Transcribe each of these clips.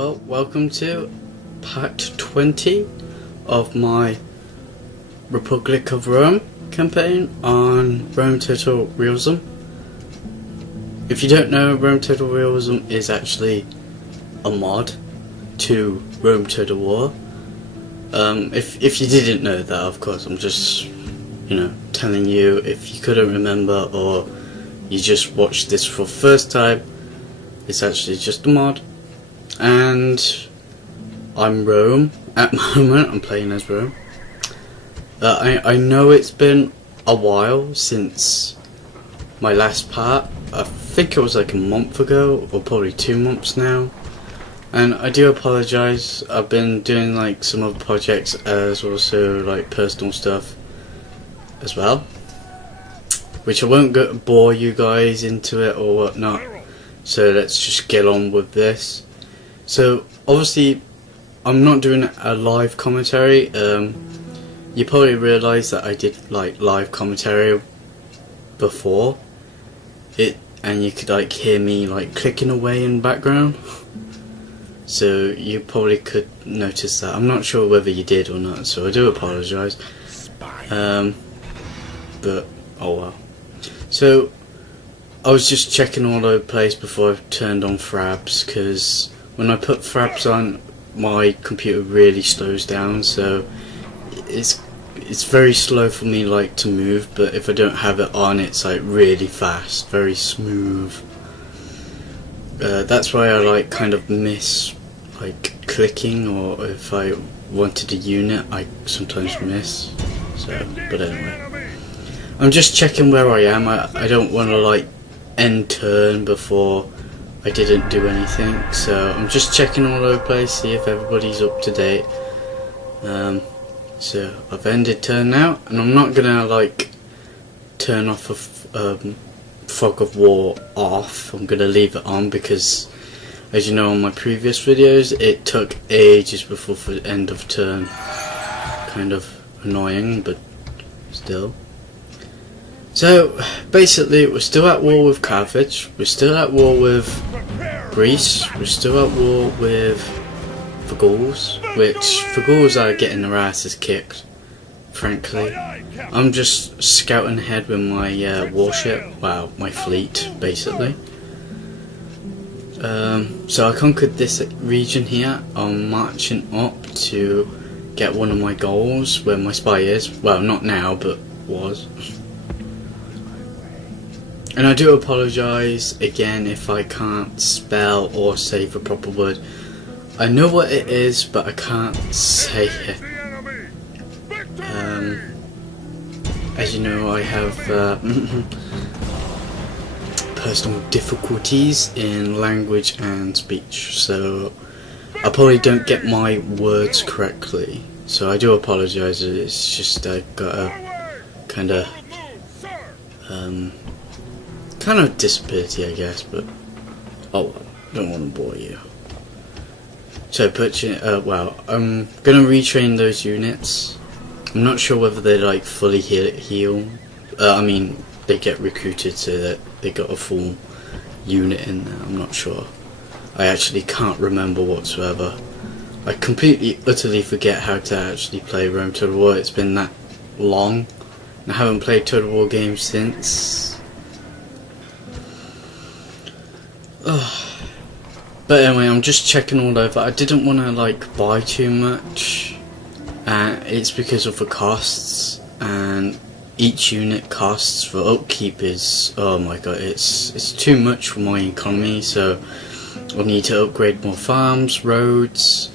Well, welcome to part 20 of my Republic of Rome campaign on Rome Total Realism. If you don't know, Rome Total Realism is actually a mod to Rome Total War. If you didn't know that, of course, I'm just, telling you if you couldn't remember or you just watched this for the first time. It's actually just a mod. And I'm Rome at the moment. I'm playing as Rome. I know it's been a while since my last part. I think it was like a month ago, or probably 2 months now. And I do apologise. I've been doing like some other projects as also like personal stuff as well, which I won't bore you guys into it or whatnot. So let's just get on with this. So obviously I'm not doing a live commentary. You probably realise that I did like live commentary before it, and you could like hear me like clicking away in the background. So you probably could notice that. I'm not sure whether you did or not, so I do apologise. But oh well. So I was just checking all over the place before I turned on fraps, because when I put fraps on, my computer really slows down, so it's very slow for me like to move, but if I don't have it on, it's like really fast, very smooth. That's why I like kind of miss like clicking, or if I wanted a unit I sometimes miss. So, but anyway, I'm just checking where I am. I don't want to like end turn before I didn't do anything, so I'm just checking all over the place, see if everybody's up to date. So I've ended turn now, and I'm not gonna like turn off fog of war off. I'm gonna leave it on because, as you know, on my previous videos it took ages before the end of turn. Kind of annoying, but still. So basically we're still at war with Carthage, we're still at war with Greece, we're still at war with the Gauls, which the Gauls are getting their asses kicked, frankly. I'm just scouting ahead with my warship, well, my fleet basically. So I conquered this region here. I'm marching up to get one of my goals where my spy is, well, not now, but was. And I do apologise again if I can't spell or say the proper word. I know what it is, but I can't say it. As you know, I have personal difficulties in language and speech, so I probably don't get my words correctly. So I do apologise. It's just I've got a kind of disability, I guess, but oh well, don't want to bore you. So well, I'm gonna retrain those units. I'm not sure whether they like fully heal. I mean, they get recruited so that they got a full unit in there. I'm not sure. I actually can't remember whatsoever. I completely, utterly forget how to actually play Rome Total War. It's been that long, and I haven't played Total War games since. But anyway, I'm just checking all over. I didn't want to like buy too much, and it's because of the costs, and each unit costs for upkeep is, oh my god, it's too much for my economy. So I need to upgrade more farms, roads,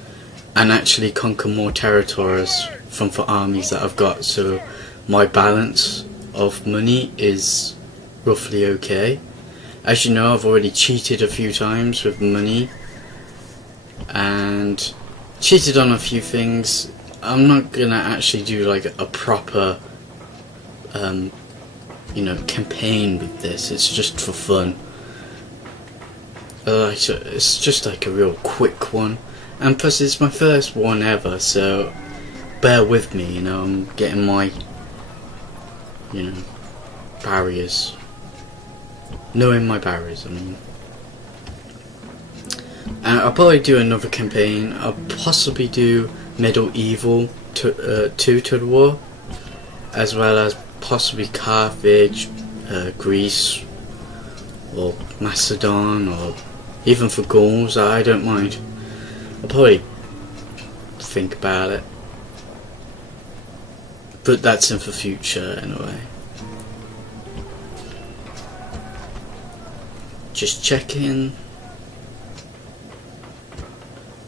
and actually conquer more territories from the armies that I've got, so my balance of money is roughly okay. As you know, I've already cheated a few times with money and cheated on a few things. I'm not gonna actually do like a proper campaign with this. It's just for fun. It's just like a real quick one, and plus it's my first one ever, so bear with me. I'm getting my barriers. Knowing my barriers, I mean. And I'll probably do another campaign. I'll possibly do Medieval 2 Total War, as well as possibly Carthage, Greece, or Macedonia, or even for Gauls. I don't mind. I'll probably think about it, but that's in for future anyway. Just checking.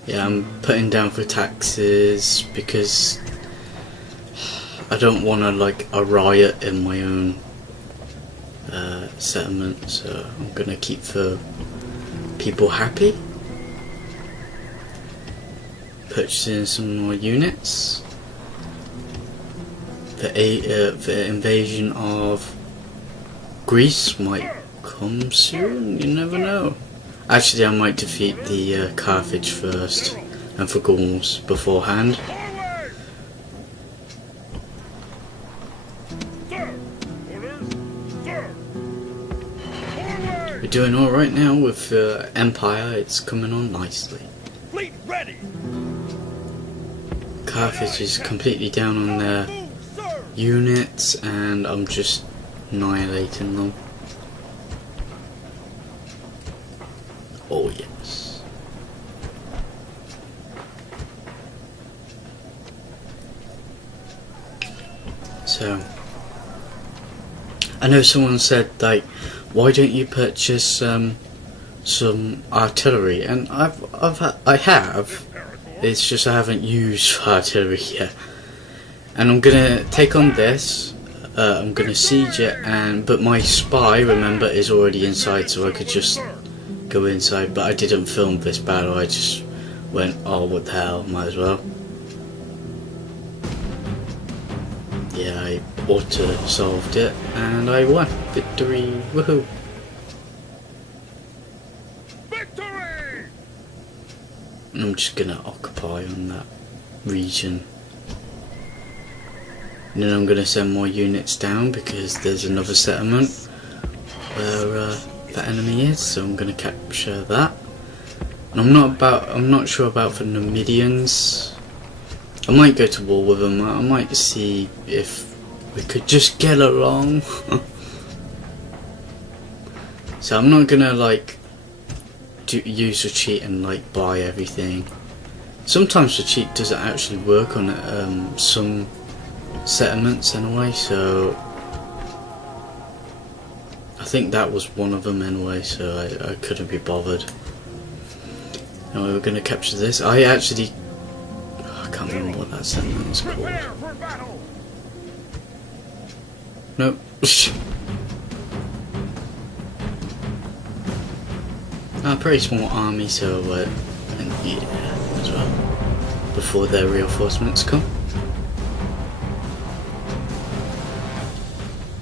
Yeah, I'm putting down for taxes because I don't want to like a riot in my own settlement, so I'm gonna keep the people happy. Purchasing some more units. The invasion of Greece might come soon, you never know. Actually, I might defeat the Carthage first, and for Gauls beforehand. We're doing alright now with Empire, it's coming on nicely. Fleet ready. Carthage is completely down on their units, and I'm just annihilating them. Oh yes. So, I know someone said like, why don't you purchase some artillery? And I have. It's just I haven't used artillery yet. And I'm gonna take on this. I'm gonna siege it, but my spy, remember, is already inside, so I could just go inside. But I didn't film this battle. I just went, oh, what the hell, might as well. Yeah, I auto-solved it, and I won. Victory, woohoo! Victory! And I'm just gonna occupy on that region. And then I'm gonna send more units down because there's another settlement where the enemy is, so I'm gonna capture that. And I'm not sure about the Numidians. I might go to war with them. I might see if we could just get along. So I'm not gonna like use the cheat and like buy everything. Sometimes the cheat doesn't actually work on some settlements anyway, so I think that was one of them anyway, so I couldn't be bothered. Anyway, we're gonna capture this. I can't remember what that settlement's called. Nope. A pretty small army, so yeah, as well, before their reinforcements come.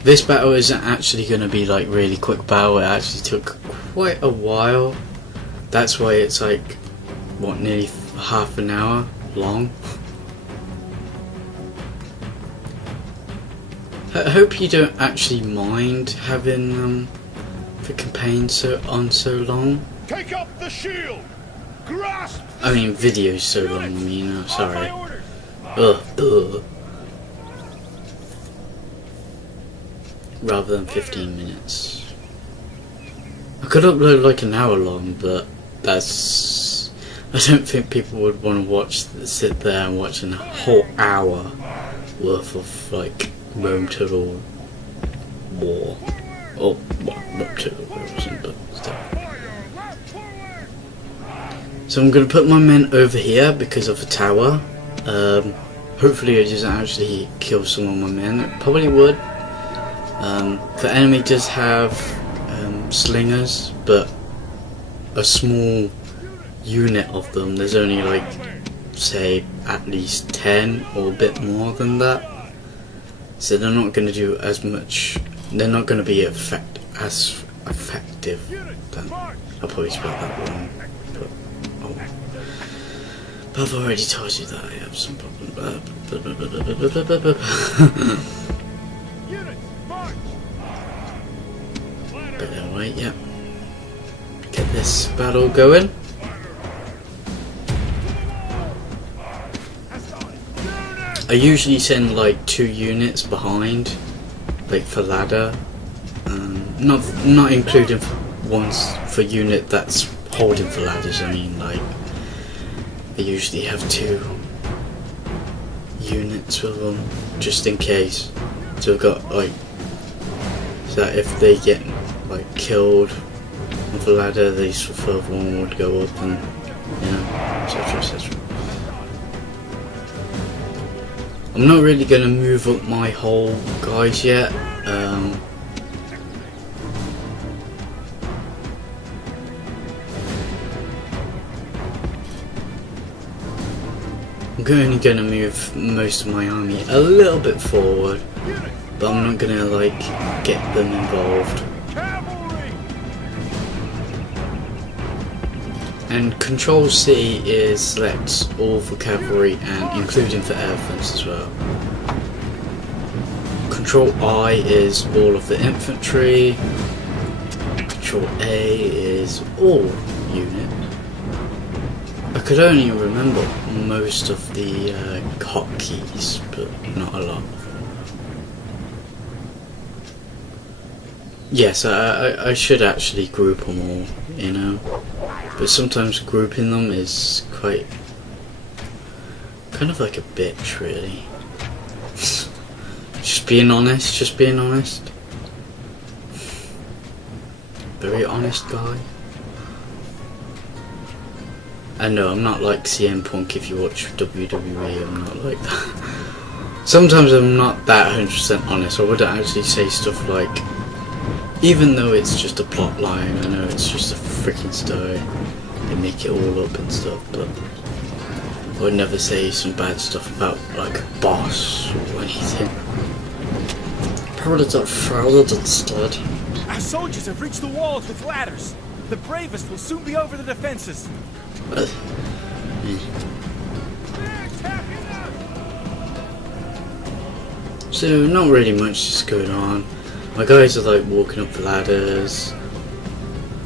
This battle isn't actually going to be like really quick battle. It actually took quite a while. That's why it's like, what, nearly half an hour long. I hope you don't actually mind having the campaign so long. Take up the shield. Grasp. I mean, videos so long. I mean, sorry. Ugh. Rather than 15 minutes. I could upload like an hour long, but that's... I don't think people would want to sit there and watch a whole hour worth of like Rome Total War. Oh, well, not Total War, but still. So I'm going to put my men over here because of the tower. Hopefully it doesn't actually kill some of my men. It probably would. The enemy does have slingers, but a small unit of them. There's only like, say, at least 10 or a bit more than that. So they're not going to do as much. They're not going to be as effective. I'll probably spell that wrong. But I've already told you that I have some problem. But anyway, yeah. Get this battle going. I usually send like 2 units behind, like for ladder, not including ones for unit that's holding for ladders. I mean, like I usually have 2 units with them just in case. So I've got like, so that if they get like killed on the ladder, the further one would go up, and you know, etc, etc. I'm not really going to move up my whole guys yet. I'm only going to move most of my army a little bit forward, but I'm not going to like get them involved. And Control C is selects all for cavalry and including for air defense as well. Control I is all of the infantry. Control A is all unit. I could only remember most of the hotkeys, but not a lot. Yes, I should actually group them all, you know, but sometimes grouping them is kind of like a bitch, really. Just being honest. Very honest guy. I know, I'm not like CM Punk. If you watch WWE, I'm not like that. Sometimes I'm not that 100% honest. I wouldn't actually say stuff like, even though it's just a plot line, I know it's just a freaking story, they make it all up and stuff, but I would never say some bad stuff about like a boss or anything. Probably got followed instead. Our soldiers have reached the walls with ladders. The bravest will soon be over the defenses. So not really much is going on. My guys are like walking up the ladders,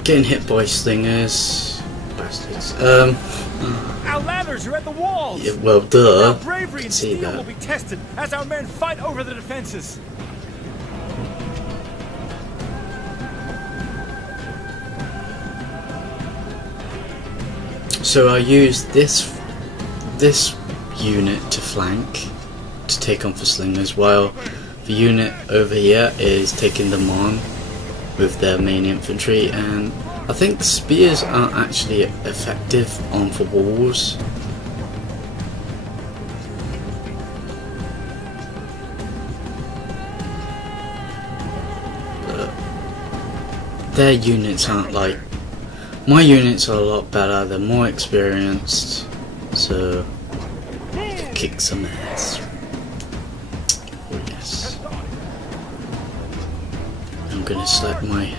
getting hit by slingers, bastards. Our ladders are at the walls. Yeah, well, duh. Our bravery and See steel that. will be tested as our men fight over the defenses. So I use this unit to flank, to take on for slingers, while the unit over here is taking them on with their main infantry, and I think spears aren't actually effective on the walls. But their units aren't like, my units are a lot better, they're more experienced, so they can kick some ass. Oh yes. I'm gonna select my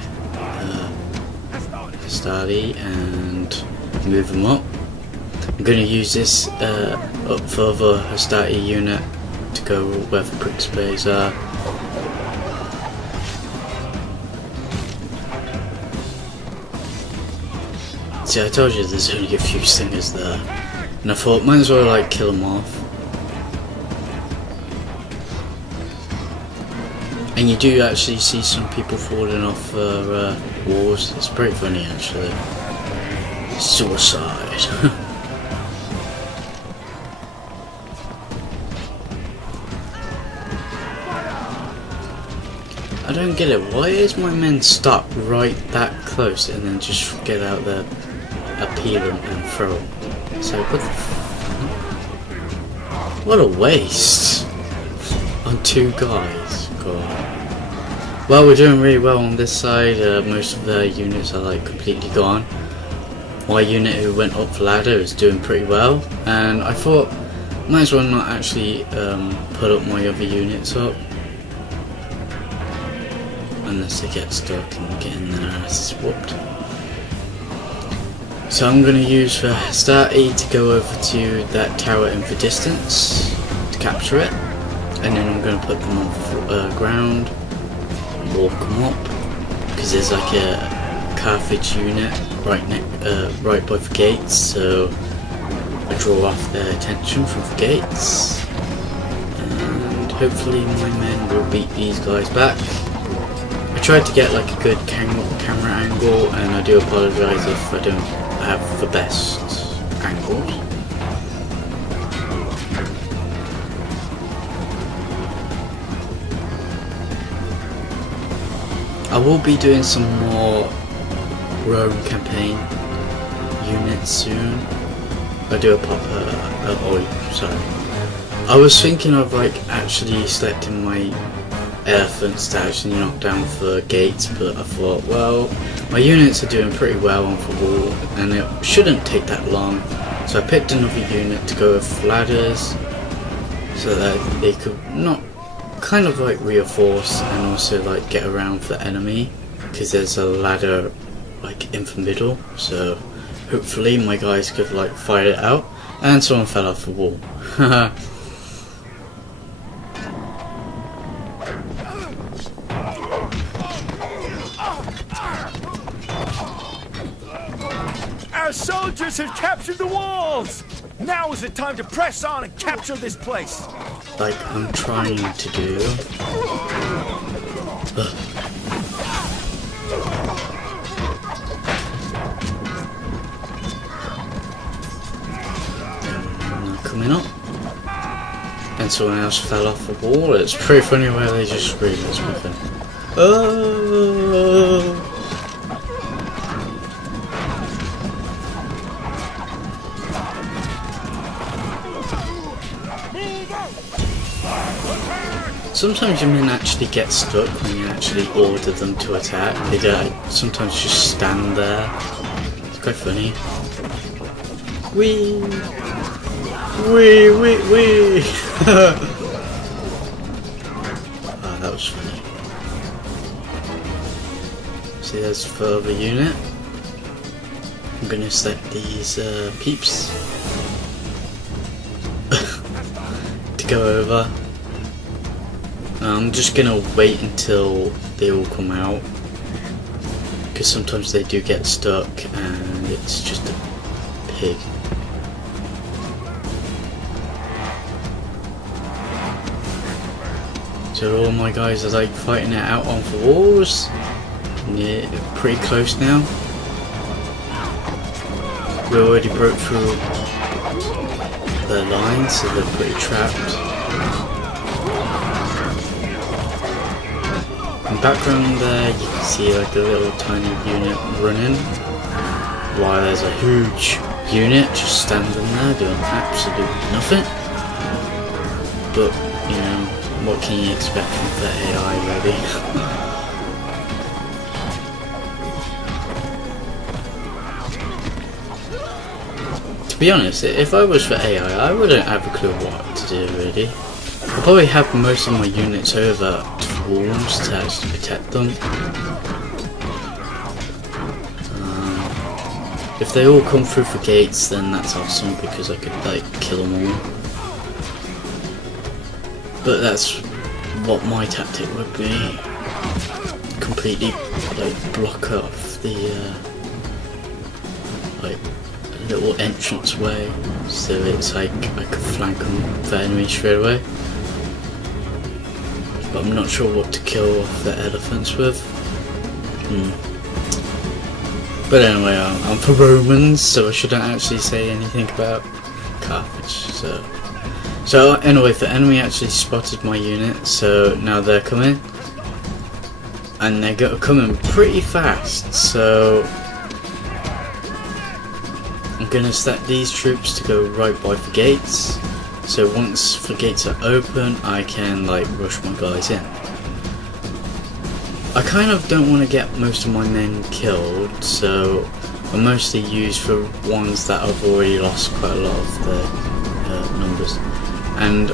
Stadi and move them up. I'm gonna use this up further Hastati unit to go where the prick sprays are. See, I told you there's only a few singers there, and I thought might as well like kill them off. And you do actually see some people falling off walls. It's pretty funny actually. Suicide. I don't get it. Why is my men stuck right that close and then just get out there, appeal them and throw them? So what the what a waste on 2 guys. God. Well, we're doing really well on this side. Most of their units are like completely gone. My unit who went up the ladder is doing pretty well, and I thought might as well not actually put up my other units up unless they get stuck and get in their asses whooped. So I'm going to use the Hastati to go over to that tower in the distance to capture it, and then I'm going to put them on the ground and walk them up, because there's like a Carthage unit right by the gates, so I draw off their attention from the gates. hopefully my men will beat these guys back. I tried to get like a good camera angle, and I do apologise if I don't have the best angles. I will be doing some more Rome campaign units soon. I do sorry. I was thinking of like actually selecting my elephants to actually knock down the gates, but I thought, well, my units are doing pretty well on the wall and it shouldn't take that long. So I picked another unit to go with ladders so that they could not kind of like reinforce and also like get around the enemy, because there's a ladder like in the middle, so hopefully my guys could like fight it out. And someone fell off the wall. Our soldiers have captured the walls! Now is the time to press on and capture this place! Like I'm trying to do. Coming up. And someone else fell off the wall. It's pretty funny where they just scream or something. Oh! Sometimes your men actually get stuck when you actually order them to attack. They don't sometimes just stand there. It's quite funny. Wee! Wee! Wee! Wee! Oh, that was funny. See, there's the further unit. I'm gonna select these peeps to go over. I'm just gonna wait until they all come out, because sometimes they do get stuck and it's just a pig. So all my guys are like fighting it out on the walls. Yeah, pretty close now. We already broke through their lines, so they're pretty trapped. In the background there, you can see like a little tiny unit running, while there's a huge unit just standing there doing absolutely nothing. But, you know, what can you expect from the AI, really? To be honest, if I was for AI, I wouldn't have a clue what to do, really. I'll probably have most of my units over to walls to actually protect them. If they all come through the gates, then that's awesome, because I could like kill them all. But that's what my tactic would be. Completely like block off the like little entrance way, so it's like I could flank them the enemy straight away. But I'm not sure what to kill off the elephants with. But anyway, I'm for Romans, so I shouldn't actually say anything about Carthage. So anyway, the enemy actually spotted my unit, so now they're coming. And they're coming pretty fast, so I'm gonna set these troops to go right by the gates. So once the gates are open, I can like rush my guys in. I kind of don't want to get most of my men killed, so I mostly use the ones that I've already lost quite a lot of their numbers. And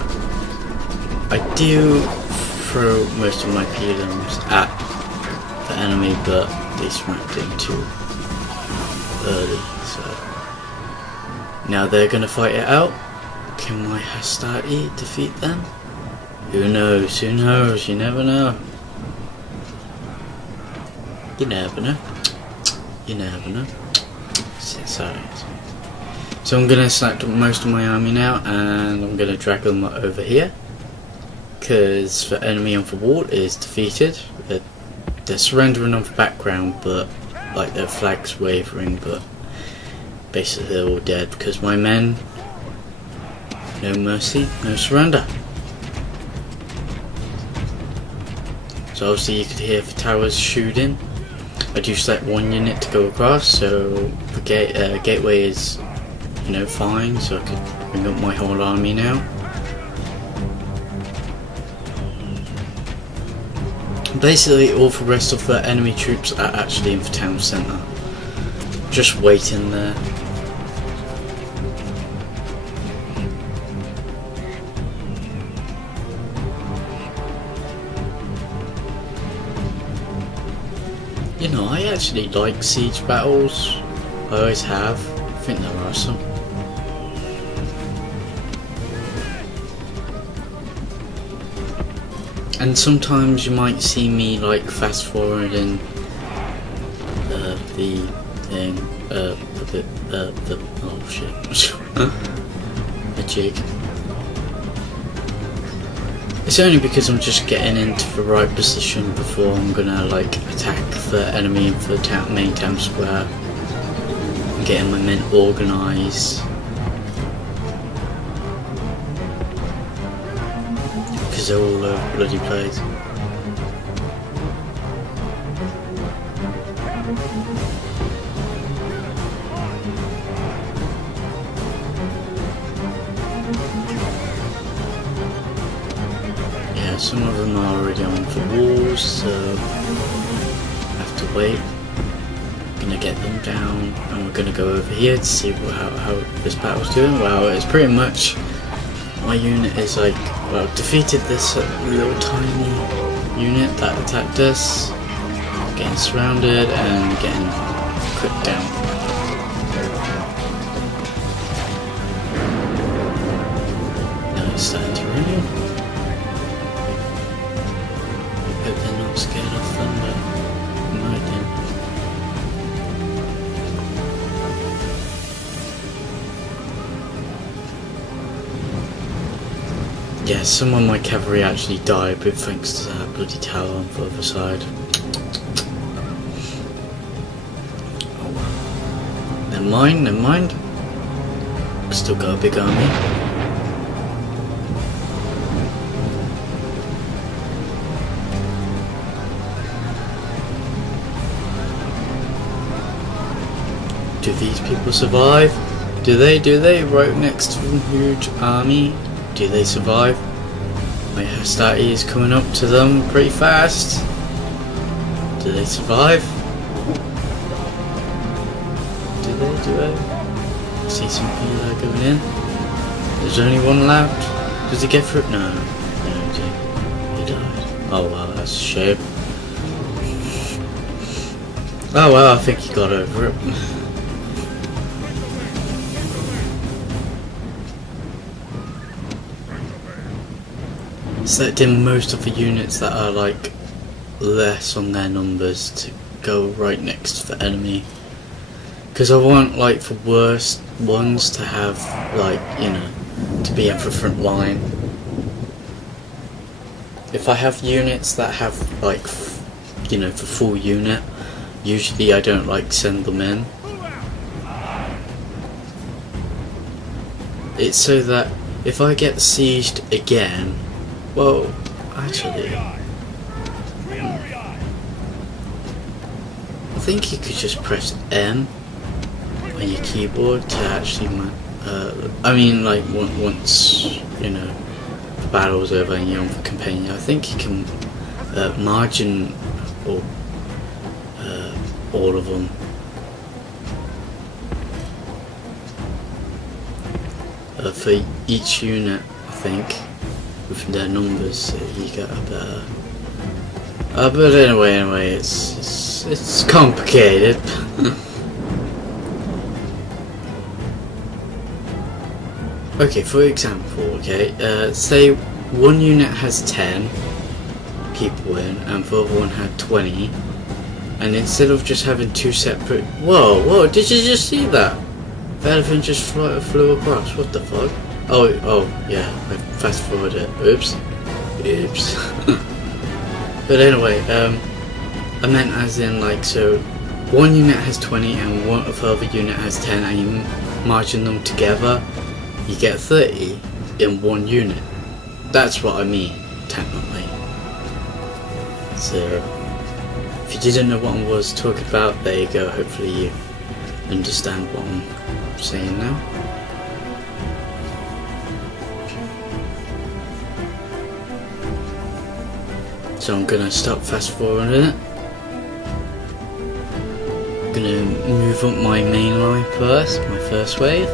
I do throw most of my pilums at the enemy, but they smacked in too early, so now they're gonna fight it out. Can my hastati defeat them? Who knows? Who knows? You never know. You never know. You never know. Sorry. So I'm gonna select most of my army now, and I'm gonna drag them over here, because the enemy on the wall is defeated. They're surrendering on the background, but like their flag's wavering, but basically they're all dead because my men, no mercy, no surrender. So obviously you could hear the towers shooting. I do select one unit to go across, so the gateway is, you know, fine, so I could bring up my whole army now. Basically all the rest of the enemy troops are actually in the town centre, just waiting there. You know, I actually like siege battles. I always have. I think they're awesome. And sometimes you might see me like fast forwarding the thing, oh shit, a jig. It's only because I'm just getting into the right position before I'm gonna like attack the enemy in the main town square. I'm getting my men organised. Because they're all over bloody place. Some of them are already on the walls, so I have to wait. I'm gonna get them down, and we're gonna go over here to see how this battle's doing. Well, it's pretty much, my unit is like, well, defeated this little tiny unit that attacked us, getting surrounded and getting clipped down. Now it's starting to rain. Hope they're not scared of thunder and lightning. Yeah, some of my cavalry actually died, but thanks to that bloody tower on the other side. Oh well. Never mind, never mind. Still got a big army. Do these people survive? Do they? Right next to a huge army. Do they survive? My hastati is coming up to them pretty fast. Do they survive? Do they? I see some people going in. There's only one left. Does he get through? No, he died. Oh wow, that's a shame. Oh well, I think he got over it. Selecting most of the units that are like less on their numbers to go right next to the enemy, because I want like the worst ones to have like, you know, to be at the front line. If I have units that have like, you know, the full unit, usually I don't like send them in. It's so that if I get sieged again, well, actually, I think you could just press M on your keyboard to actually, I mean, like, once, you know, the battle's over and you're on the campaign, I think you can margin or all of them. For each unit, I think, with their numbers, so you get a better. But anyway, it's complicated. Okay, for example, okay, say one unit has 10 people in, and the other one had 20, and instead of just having two separate, whoa, did you just see that? The elephant just flew across. What the fuck? Oh, yeah. I fast forwarded. Oops. Oops. But anyway, I meant as in like, so one unit has 20 and one other unit has 10, and you margin them together, you get 30 in one unit. That's what I mean, technically. So, if you didn't know what I was talking about, there you go. Hopefully you understand what I'm saying now. So I'm gonna start fast forwarding it. I'm gonna move up my main line first, my first wave,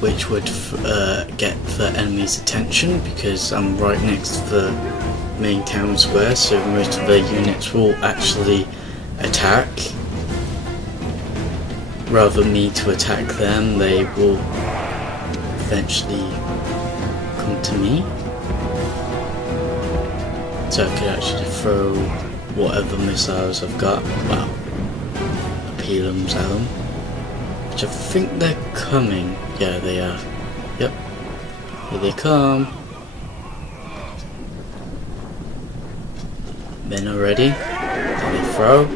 which would get the enemy's attention because I'm right next to the main town square, so most of their units will actually attack. Rather than me to attack them, they will eventually come to me. So I could actually throw whatever missiles I've got, well, appealums at them. Which I think they're coming. Yeah, they are. Yep. Here they come. Men are ready. Then they throw.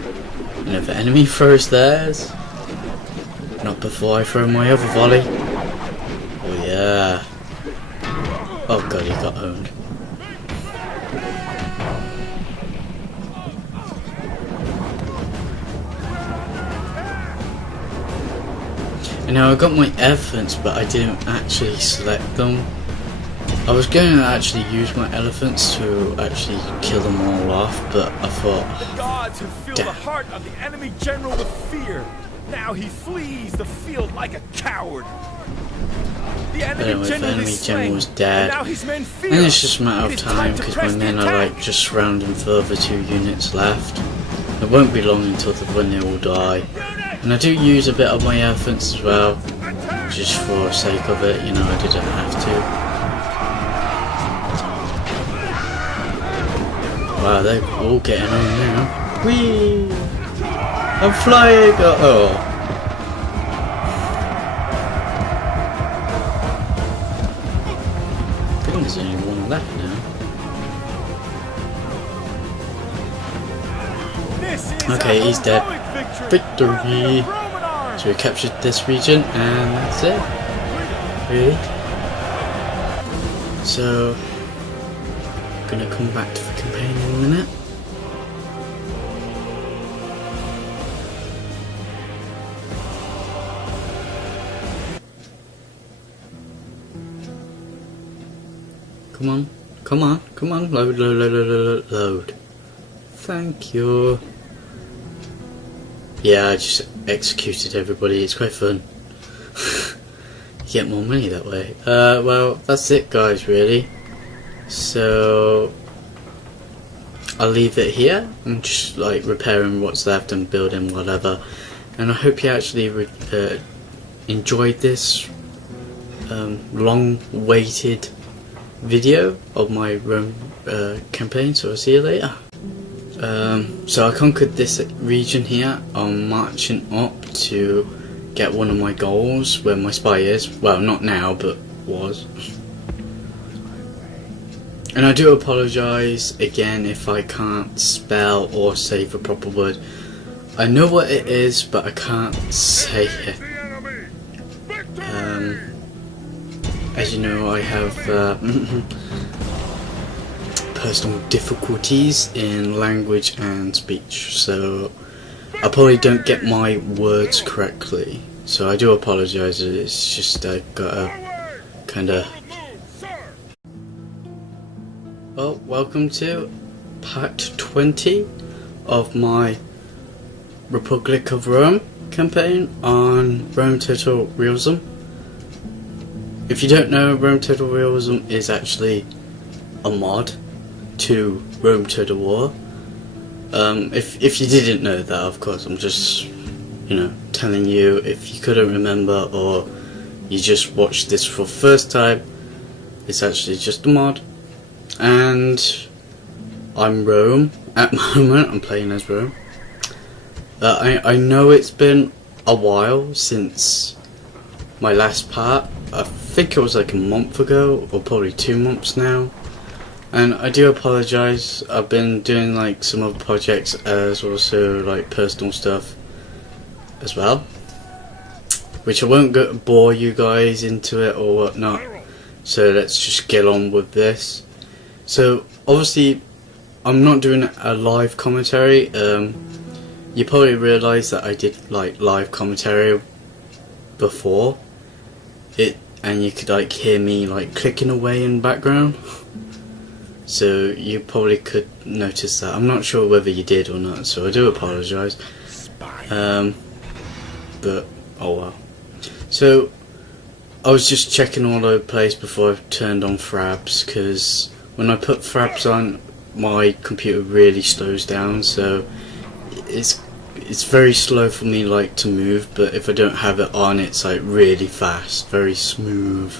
And if the enemy throws theirs, not before I throw my other volley. Oh yeah. Oh god, he got owned. And now I got my elephants, but I didn't actually select them. I was going to actually use my elephants to actually kill them all off, but I thought, the gods have filled the heart of the enemy general with fear. Now he flees the field like a coward. The enemy general is slain, was dead, and now his men fear. and it's just a matter of time because my men are like just surrounding further 2 units left. It won't be long until when they all die. And I do use a bit of my elephants as well, just for the sake of it, you know, I didn't have to. Wow, they're all getting on now. Whee! I'm flying! Oh! I think there's only one left now. Okay, he's dead. Victory! So we captured this region and that's it. Really? So I'm gonna come back to the campaign in a minute. Come on, come on, come on, load, load, load, load, load, load. Thank you. Yeah, I just executed everybody, it's quite fun. You get more money that way. Well, that's it guys, really. So, I'll leave it here. I'm just like repairing what's left and building whatever. And I hope you actually enjoyed this long-waited video of my Rome campaign, so I'll see you later. So I conquered this region here. I'm marching up to get one of my goals where my spy is. Well, not now, but was. And I do apologise again if I can't spell or say the proper word. I know what it is, but I can't say it. As you know, I have personal difficulties in language and speech, so I probably don't get my words correctly. So I do apologise. It's just I gotta kinda. Well, welcome to part 20 of my Republic of Rome campaign on Rome Total Realism. If you don't know, Rome Total Realism is actually a mod to Rome Total War. If you didn't know that, of course, I'm just, you know, telling you if you couldn't remember or you just watched this for the first time, it's actually just a mod. And I'm Rome at the moment. I'm playing as Rome. I know it's been a while since my last part. I think it was like a month ago, or probably 2 months now. And I do apologise. I've been doing like some other projects as also like personal stuff as well, which I won't bore you guys into it or whatnot. So let's just get on with this. So obviously I'm not doing a live commentary. You probably realise that I did like live commentary before it, and you could like hear me like clicking away in the background. So you probably could notice that. I'm not sure whether you did or not, so I do apologise. But oh well. So I was just checking all over the place before I turned on Fraps, because when I put Fraps on, my computer really slows down. So it's very slow for me like to move, but if I don't have it on, it's like really fast, very smooth.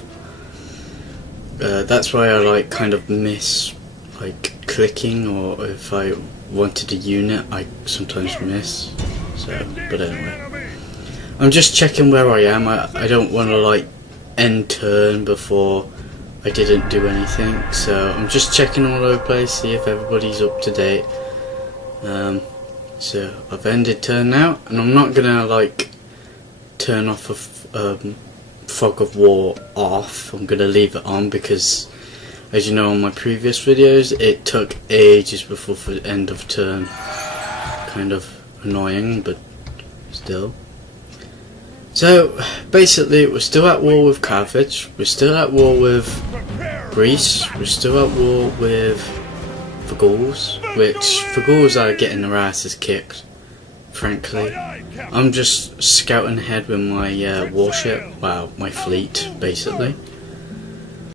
That's why I like kind of miss like clicking, or if I wanted a unit I sometimes miss. So, but anyway, I'm just checking where I am. I don't want to like end turn before I didn't do anything, so I'm just checking all over the place, see if everybody's up to date. So I've ended turn now, and I'm not gonna like turn off fog of war off. I'm gonna leave it on because, as you know, on my previous videos it took ages before the end of turn. Kind of annoying, but still. So basically we're still at war with Carthage, we're still at war with Greece, we're still at war with the Gauls, which the Gauls are getting their asses kicked, frankly. I'm just scouting ahead with my warship, well, my fleet basically.